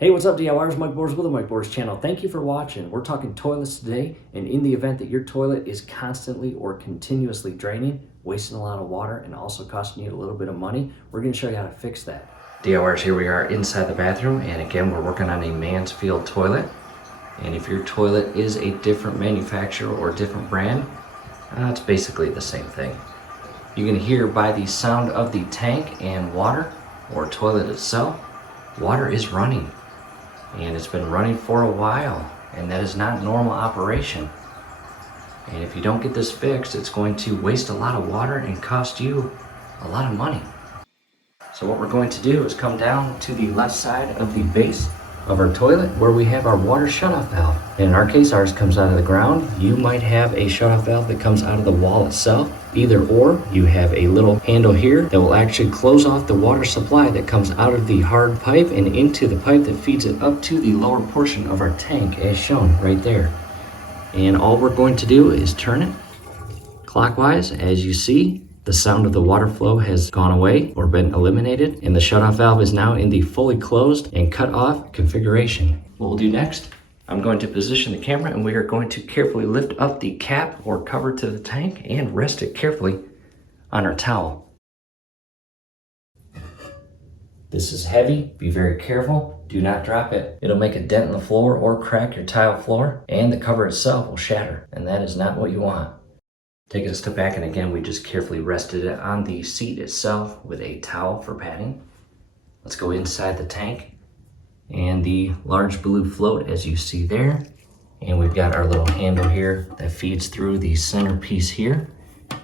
Hey, what's up, DIYers? Mike Boers with the Mike Boers channel. Thank you for watching. We're talking toilets today, and in the event that your toilet is constantly or continuously draining, wasting a lot of water, and also costing you a little bit of money, we're going to show you how to fix that. DIYers, here we are inside the bathroom, and again, we're working on a Mansfield toilet. And if your toilet is a different manufacturer or different brand, it's basically the same thing. You can hear by the sound of the tank and water, or toilet itself, water is running. And it's been running for a while, and that is not normal operation. And if you don't get this fixed, it's going to waste a lot of water and cost you a lot of money. So what we're going to do is come down to the left side of the base of our toilet where we have our water shutoff valve. And in our case, ours comes out of the ground. You might have a shutoff valve that comes out of the wall itself. Either or, you have a little handle here that will actually close off the water supply that comes out of the hard pipe and into the pipe that feeds it up to the lower portion of our tank as shown right there. And all we're going to do is turn it clockwise. As you see, the sound of the water flow has gone away or been eliminated, and the shutoff valve is now in the fully closed and cut off configuration. What we'll do next, I'm going to position the camera and we are going to carefully lift up the cap or cover to the tank and rest it carefully on our towel. This is heavy, be very careful, do not drop it. It'll make a dent in the floor or crack your tile floor, and the cover itself will shatter, and that is not what you want. Take a step back, and again, we just carefully rested it on the seat itself with a towel for padding. Let's go inside the tank and the large blue float as you see there. And we've got our little handle here that feeds through the center piece here.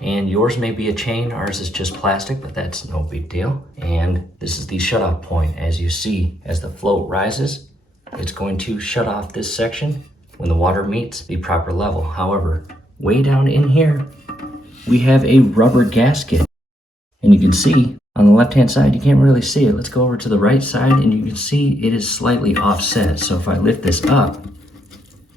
And yours may be a chain, ours is just plastic, but that's no big deal. And this is the shutoff point. As you see, as the float rises, it's going to shut off this section when the water meets the proper level. However, way down in here, we have a rubber gasket. And you can see on the left-hand side, you can't really see it. Let's go over to the right side and you can see it is slightly offset. So if I lift this up,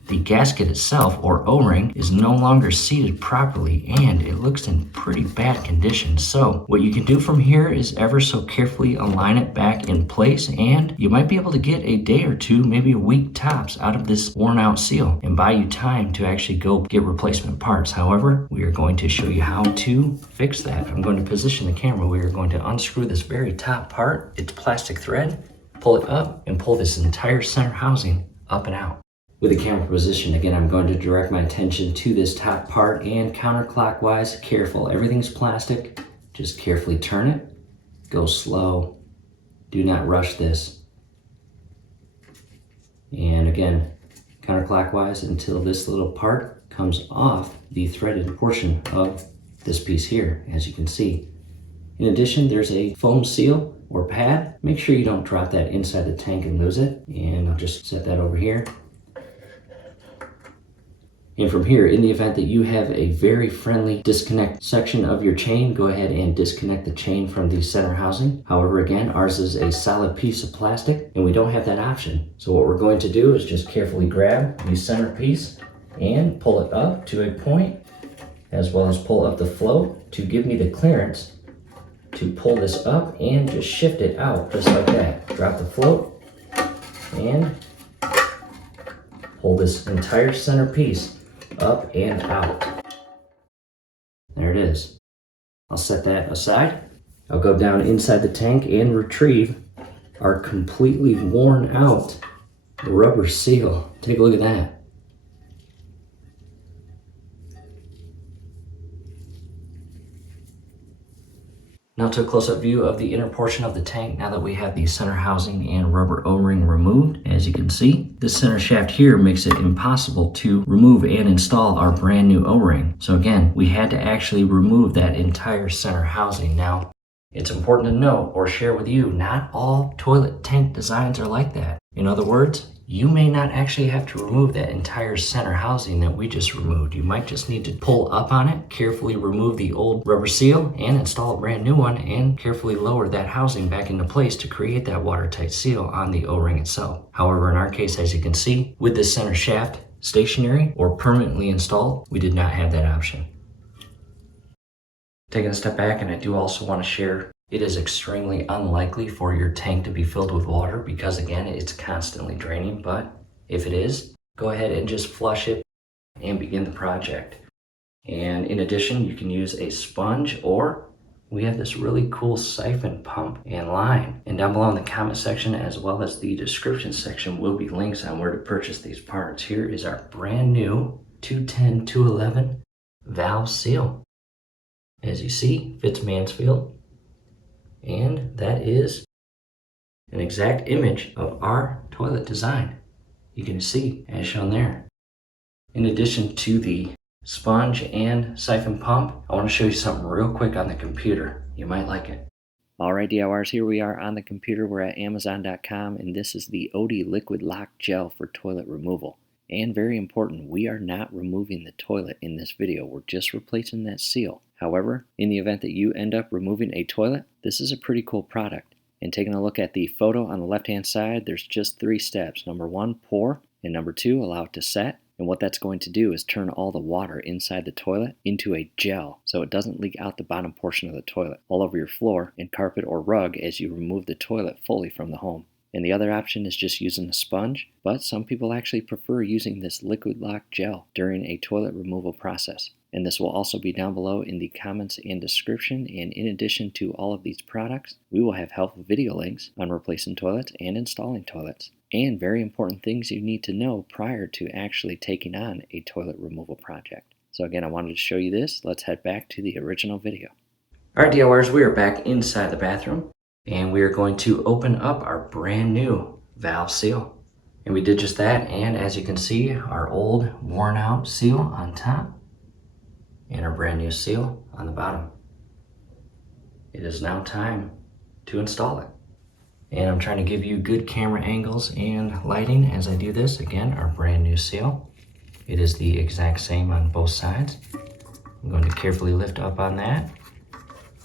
the gasket itself, or O-ring, is no longer seated properly and it looks in pretty bad condition. So what you can do from here is ever so carefully align it back in place, and you might be able to get a day or two, maybe a week tops, out of this worn out seal and buy you time to actually go get replacement parts. However, we are going to show you how to fix that. I'm going to position the camera. We are going to unscrew this very top part. It's plastic thread. Pull it up and pull this entire center housing up and out. With the camera position, again, I'm going to direct my attention to this top part and counterclockwise. Careful, everything's plastic. Just carefully turn it. Go slow. Do not rush this. And again, counterclockwise until this little part comes off the threaded portion of this piece here, as you can see. In addition, there's a foam seal or pad. Make sure you don't drop that inside the tank and lose it. And I'll just set that over here. And from here, in the event that you have a very friendly disconnect section of your chain, go ahead and disconnect the chain from the center housing. However, again, ours is a solid piece of plastic and we don't have that option. So what we're going to do is just carefully grab the center piece and pull it up to a point, as well as pull up the float to give me the clearance to pull this up and just shift it out just like that. Drop the float and pull this entire center piece up and out. There it is. I'll set that aside. I'll go down inside the tank and retrieve our completely worn out rubber seal. Take a look at that. Now to a close-up view of the inner portion of the tank now that we have the center housing and rubber O-ring removed. As you can see, this center shaft here makes it impossible to remove and install our brand new O-ring. So again, we had to actually remove that entire center housing. Now, it's important to note or share with you, not all toilet tank designs are like that. In other words, you may not actually have to remove that entire center housing that we just removed. You might just need to pull up on it, carefully remove the old rubber seal and install a brand new one, and carefully lower that housing back into place to create that watertight seal on the O-ring itself. However, in our case, as you can see, with this center shaft stationary or permanently installed, we did not have that option. Taking a step back, and I do also want to share It is extremely unlikely for your tank to be filled with water because again, it's constantly draining, but if it is, go ahead and just flush it and begin the project. And in addition, you can use a sponge, or we have this really cool siphon pump and line. And down below in the comment section, as well as the description section, will be links on where to purchase these parts. Here is our brand new 210-211 valve seal. As you see, fits Mansfield. And that is an exact image of our toilet design. You can see as shown there. In addition to the sponge and siphon pump, I want to show you something real quick on the computer. You might like it. Alright DIYers, here we are on the computer. We're at Amazon.com, and this is the OD Liquid Lock Gel for toilet removal. And very important, we are not removing the toilet in this video. We're just replacing that seal. However, in the event that you end up removing a toilet, this is a pretty cool product. And taking a look at the photo on the left-hand side, there's just 3 steps. Number 1, pour, and number 2, allow it to set. And what that's going to do is turn all the water inside the toilet into a gel so it doesn't leak out the bottom portion of the toilet all over your floor and carpet or rug as you remove the toilet fully from the home. And the other option is just using a sponge, but some people actually prefer using this liquid lock gel during a toilet removal process. And this will also be down below in the comments and description. And in addition to all of these products, we will have helpful video links on replacing toilets and installing toilets, and very important things you need to know prior to actually taking on a toilet removal project. So again, I wanted to show you this. Let's head back to the original video. Alright DIYers, we are back inside the bathroom, and we are going to open up our brand new valve seal. And we did just that, and as you can see, our old worn out seal on top and our brand new seal on the bottom. It is now time to install it. And I'm trying to give you good camera angles and lighting as I do this. Again, our brand new seal. It is the exact same on both sides. I'm going to carefully lift up on that,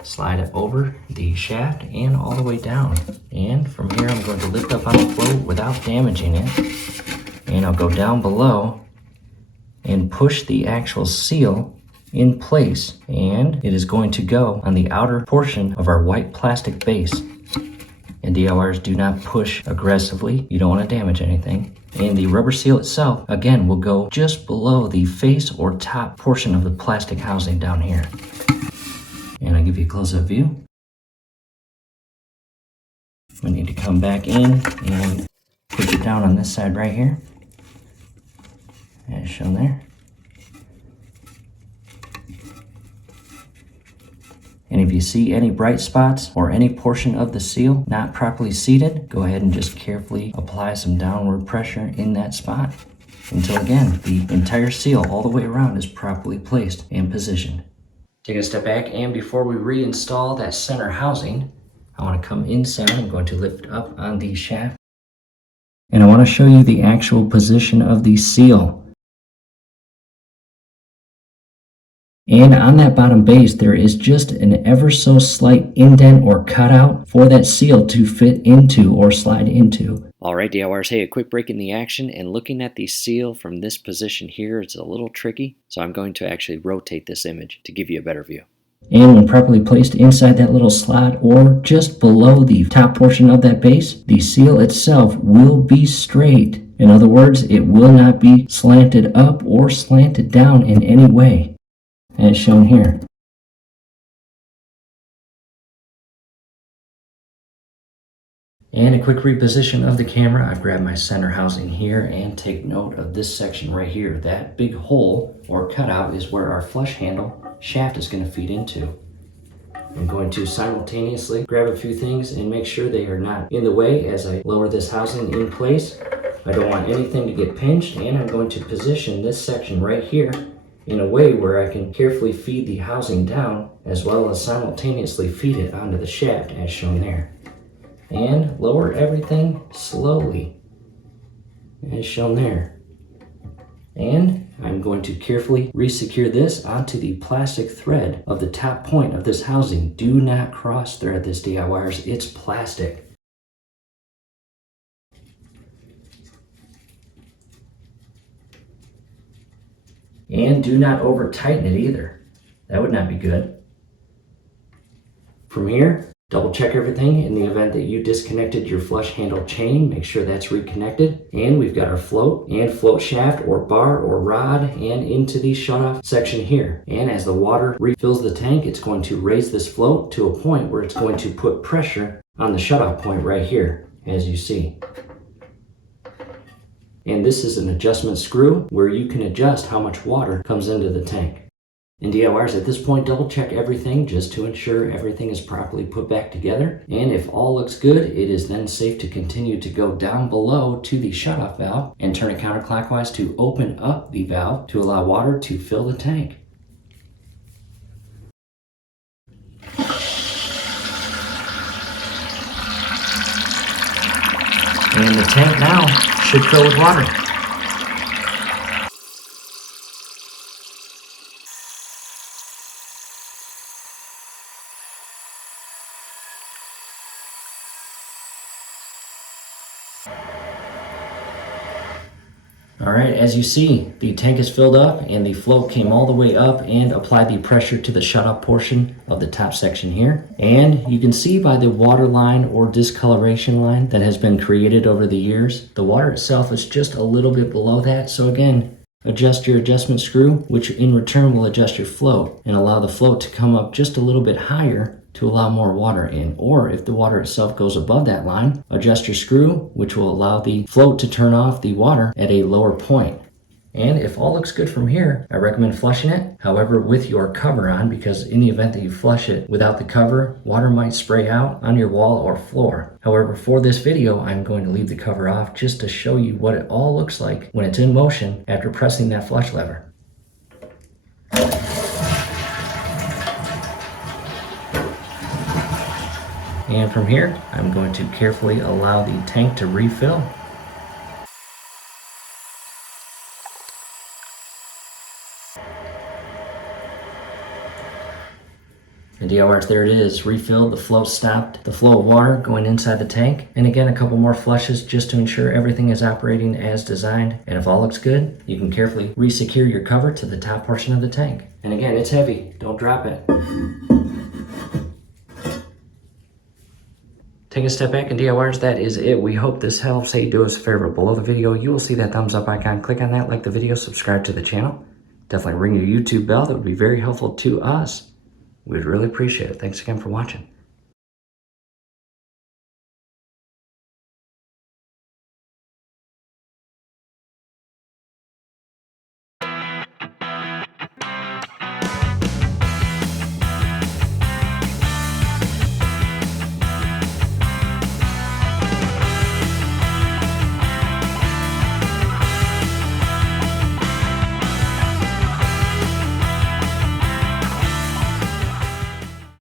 slide it over the shaft and all the way down. And from here, I'm going to lift up on the float without damaging it. And I'll go down below and push the actual seal in place. And it is going to go on the outer portion of our white plastic base. And DIYers, do not push aggressively. You don't want to damage anything. And the rubber seal itself, again, will go just below the face or top portion of the plastic housing down here. And I'll give you a close-up view. We need to come back in and push it down on this side right here, as shown there. And if you see any bright spots or any portion of the seal not properly seated, go ahead and just carefully apply some downward pressure in that spot until, again, the entire seal all the way around is properly placed and positioned. Taking a step back, and before we reinstall that center housing, I want to come inside. I'm going to lift up on the shaft, and I want to show you the actual position of the seal. And on that bottom base, there is just an ever so slight indent or cutout for that seal to fit into or slide into. Alright DIYers, hey, a quick break in the action, and looking at the seal from this position here is a little tricky, so I'm going to actually rotate this image to give you a better view. And when properly placed inside that little slot or just below the top portion of that base, the seal itself will be straight. In other words, it will not be slanted up or slanted down in any way, as shown here. And a quick reposition of the camera. I've grabbed my center housing here, and take note of this section right here. That big hole or cutout is where our flush handle shaft is going to feed into. I'm going to simultaneously grab a few things and make sure they are not in the way as I lower this housing in place. I don't want anything to get pinched, and I'm going to position this section right here in a way where I can carefully feed the housing down as well as simultaneously feed it onto the shaft as shown there. And lower everything slowly as shown there. And I'm going to carefully resecure this onto the plastic thread of the top point of this housing. Do not cross thread this, DIYers, it's plastic. And do not over tighten it either. That would not be good. From here, Double check everything in the event that you disconnected your flush handle chain. Make sure that's reconnected. And we've got our float and float shaft or bar or rod and into the shutoff section here. And as the water refills the tank, it's going to raise this float to a point where it's going to put pressure on the shutoff point right here, as you see. And this is an adjustment screw where you can adjust how much water comes into the tank. And DIYers, at this point, double check everything just to ensure everything is properly put back together. And if all looks good, it is then safe to continue to go down below to the shutoff valve and turn it counterclockwise to open up the valve to allow water to fill the tank. And the tank now should fill with water. Alright, as you see, the tank is filled up and the float came all the way up and applied the pressure to the shutoff portion of the top section here. And you can see by the water line or discoloration line that has been created over the years, the water itself is just a little bit below that. So again, adjust your adjustment screw, which in return will adjust your float and allow the float to come up just a little bit higher to allow more water in. Or if the water itself goes above that line, adjust your screw, which will allow the float to turn off the water at a lower point. And if all looks good from here, I recommend flushing it, however, with your cover on, because in the event that you flush it without the cover, water might spray out on your wall or floor. However, for this video, I'm going to leave the cover off just to show you what it all looks like when it's in motion after pressing that flush lever. And from here, I'm going to carefully allow the tank to refill. And DIYers, there it is, refilled, the flow stopped, the flow of water going inside the tank. And again, a couple more flushes just to ensure everything is operating as designed. And if all looks good, you can carefully resecure your cover to the top portion of the tank. And again, it's heavy, don't drop it. Take a step back, and DIYers, that is it. We hope this helps. Hey, do us a favor. Below the video, you will see that thumbs up icon. Click on that, like the video, subscribe to the channel. Definitely ring your YouTube bell. That would be very helpful to us. We'd really appreciate it. Thanks again for watching.